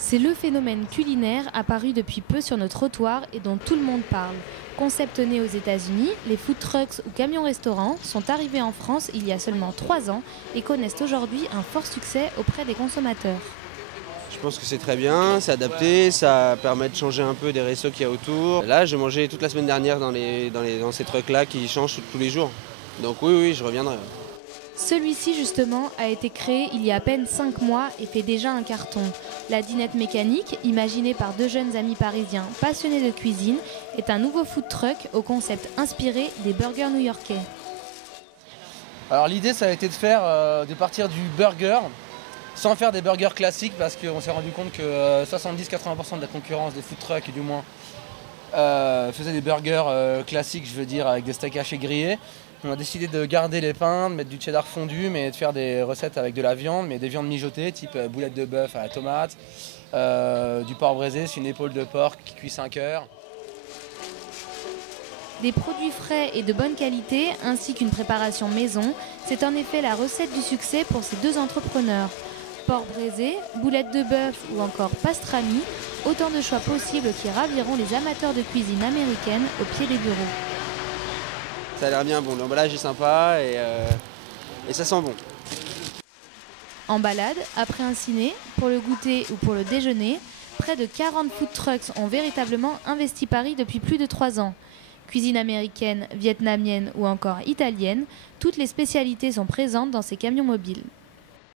C'est le phénomène culinaire apparu depuis peu sur nos trottoirs et dont tout le monde parle. Concept né aux États-Unis, les food trucks ou camions-restaurants sont arrivés en France il y a seulement 3 ans et connaissent aujourd'hui un fort succès auprès des consommateurs. Je pense que c'est très bien, c'est adapté, ça permet de changer un peu des restos qu'il y a autour. Là, j'ai mangé toute la semaine dernière dans ces trucks-là qui changent tous les jours. Donc oui, je reviendrai. Celui-ci justement a été créé il y a à peine 5 mois et fait déjà un carton. La dinette mécanique, imaginée par deux jeunes amis parisiens passionnés de cuisine, est un nouveau food truck au concept inspiré des burgers new-yorkais. Alors l'idée ça a été de partir du burger sans faire des burgers classiques parce qu'on s'est rendu compte que 70-80% de la concurrence des food trucks du moins faisaient des burgers classiques, je veux dire avec des steaks hachés grillés. On a décidé de garder les pains, de mettre du cheddar fondu, mais de faire des recettes avec de la viande, mais des viandes mijotées, type boulettes de bœuf à la tomate, du porc braisé, c'est une épaule de porc qui cuit 5 heures. Des produits frais et de bonne qualité, ainsi qu'une préparation maison, c'est en effet la recette du succès pour ces deux entrepreneurs. Porc braisé, boulettes de bœuf ou encore pastrami, autant de choix possibles qui raviront les amateurs de cuisine américaine au pied des bureaux. Ça a l'air bien bon, l'emballage est sympa et ça sent bon. En balade, après un ciné, pour le goûter ou pour le déjeuner, près de 40 food trucks ont véritablement investi Paris depuis plus de 3 ans. Cuisine américaine, vietnamienne ou encore italienne, toutes les spécialités sont présentes dans ces camions mobiles.